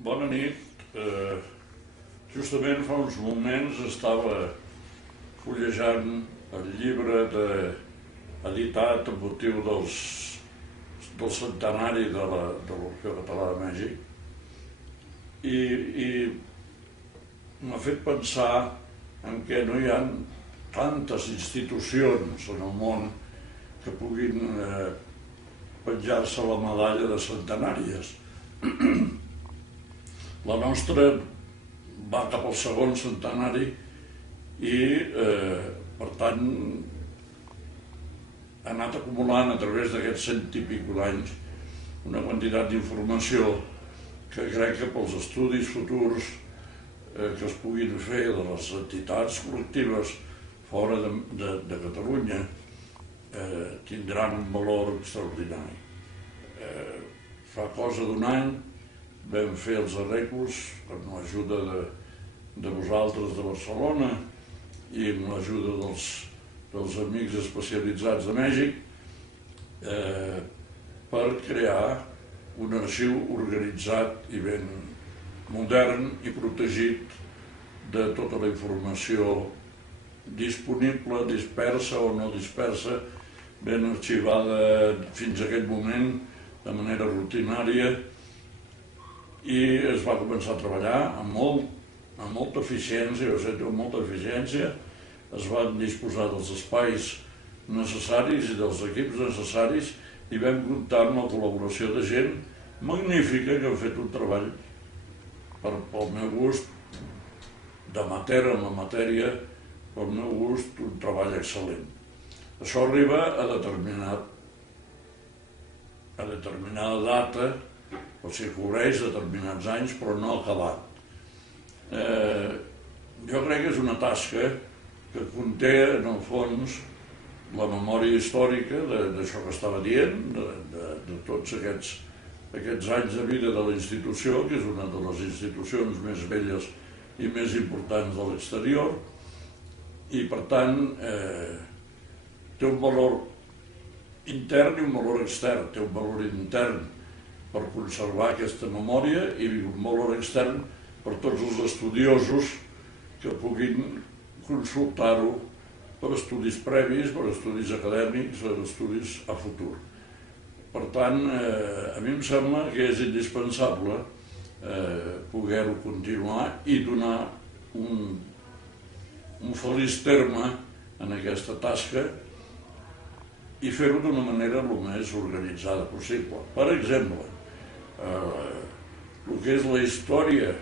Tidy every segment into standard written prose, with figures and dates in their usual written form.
Bona nit. Justament fa uns moments estava fullejant el llibre editat amb motiu del centenari de l'Orfeó Català de Mèxic i m'ha fet pensar en què no hi ha tantes institucions en el món que puguin penjar-se la medalla de centenàries. La nostra va cap al segon centenari i, per tant, ha anat acumulant a través d'aquests 100 i escaig d'anys una quantitat d'informació que crec que pels estudis futurs que es puguin fer de les entitats col·lectives fora de Catalunya tindran un valor extraordinari. Fa cosa d'un any vam fer els arreglos amb l'ajuda de vosaltres de Barcelona i amb l'ajuda dels amics especialitzats de Mèxic per crear un arxiu organitzat i ben modern i protegit de tota la informació disponible, dispersa o no dispersa, ben arxivada fins a aquell moment de manera rutinària, i es va començar a treballar amb molta eficiència, es van disposar dels espais necessaris i dels equips necessaris i vam comptar amb la col·laboració de gent magnífica que han fet un treball, pel meu gust, d'amateur en la matèria, pel meu gust, un treball excel·lent. Això arriba a determinada data, o sigui, cobreix determinats anys, però no acabat. Jo crec que és una tasca que conté, en el fons, la memòria històrica d'això que estava dient, de tots aquests anys de vida de la institució, que és una de les institucions més velles i més importants de l'exterior, i, per tant, té un valor intern i un valor extern. Té un valor intern per conservar aquesta memòria i un valor extern per tots els estudiosos que puguin consultar-ho per estudis previs, per estudis acadèmics, per estudis a futur. Per tant, a mi em sembla que és indispensable poder-ho continuar i donar un feliç terme en aquesta tasca i fer-ho d'una manera el més organitzada possible. Per exemple, el que és la història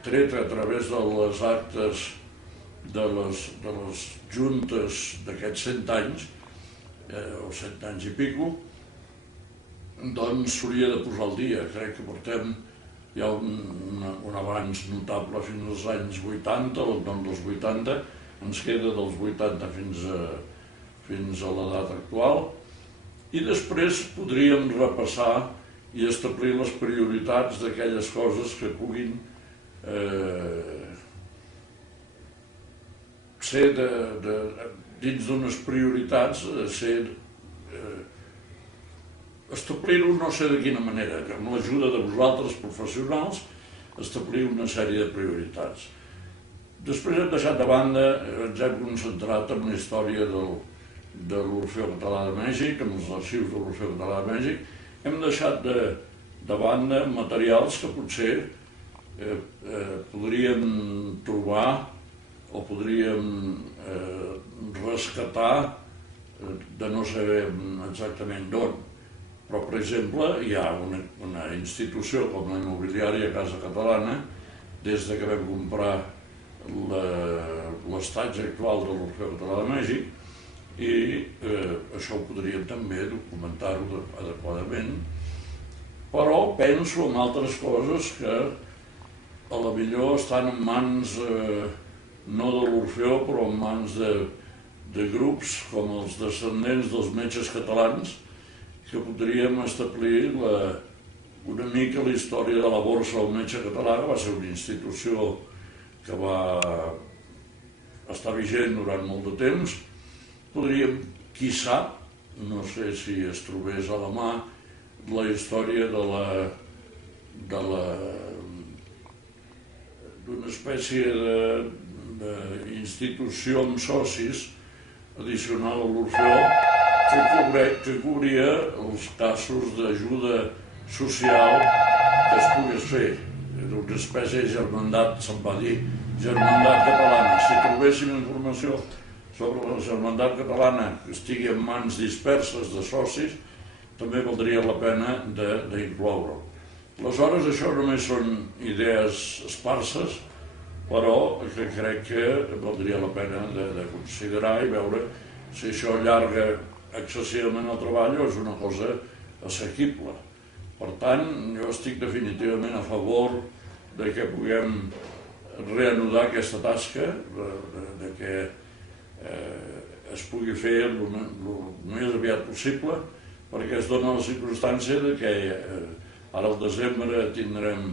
treta a través de les actes de les juntes d'aquests 100 anys, o 100 anys i escaig, doncs s'hauria de posar al dia. Crec que portem ja un avanç notable fins als anys 80, l'entorn dels 80, ens queda dels 80 fins a l'edat actual, i després podríem repassar i establir les prioritats d'aquelles coses que puguin ser dins d'unes prioritats, establir-ho no sé de quina manera, que amb l'ajuda de vosaltres professionals establir una sèrie de prioritats. Després hem deixat de banda, ens hem concentrat en la història de l'Orfeó Català de Mèxic, amb els arxius de l'Orfeó Català de Mèxic. Hem deixat de banda materials que potser podríem trobar o podríem rescatar de no saber exactament d'on. Però, per exemple, hi ha una institució com la immobiliària Casa Catalana, des que vam comprar l'estatge actual de l'Orfeó Català de Mèxic, i això ho podríem també documentar-ho adequadament, però penso en altres coses que a la millor estan en mans no de l'Orfeó, però en mans de grups com els descendents dels metges catalans, que podríem establir una mica la història de la Borsa del Metge Català, que va ser una institució que va estar vigent durant molt de temps. Podríem, qui sap, no sé si es trobés a la mà, la història de d'una espècie d'institució amb socis addicional a l'Orfeó que cobria els casos d'ajuda social que es pogués fer. Era una espècie de germandat, se'n va dir, germandat catalana. Si trobéssim informació sobre la germandat catalana que estigui en mans disperses de socis, també valdria la pena d'incloure-ho. Aleshores, això només són idees esparses, però que crec que valdria la pena de considerar i veure si això allarga excessivament el treball o és una cosa assequible. Per tant, jo estic definitivament a favor de que puguem reanudar aquesta tasca, de que es pugui fer el més aviat possible, perquè es dona la circumstància de que ara al desembre tindrem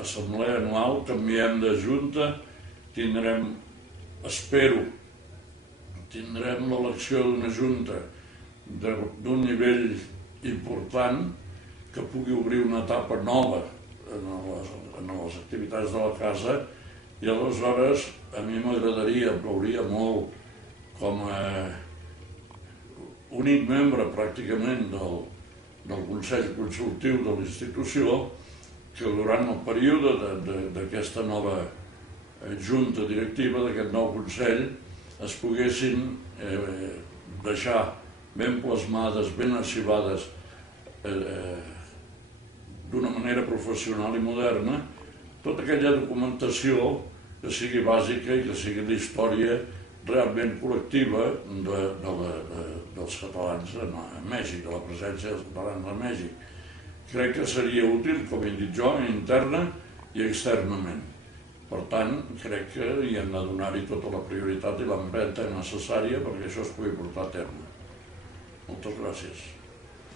assemblea anual, canviem de junta, espero, tindrem l'elecció d'una junta d'un nivell important que pugui obrir una etapa nova en les activitats de la casa i aleshores a mi m'agradaria, em plauria molt com a únic membre pràcticament del Consell Consultiu de la institució que durant el període d'aquesta nova junta directiva, d'aquest nou Consell, es poguessin deixar ben plasmades, ben arxivades d'una manera professional i moderna tota aquella documentació que sigui bàsica i que sigui d'història realment col·lectiva dels catalans a Mèxic, de la presència dels catalans a Mèxic. Crec que seria útil, com he dit jo, interna i externament. Per tant, crec que hi hem de donar-hi tota la prioritat i l'empenta necessària perquè això es pugui portar a terme. Moltes gràcies.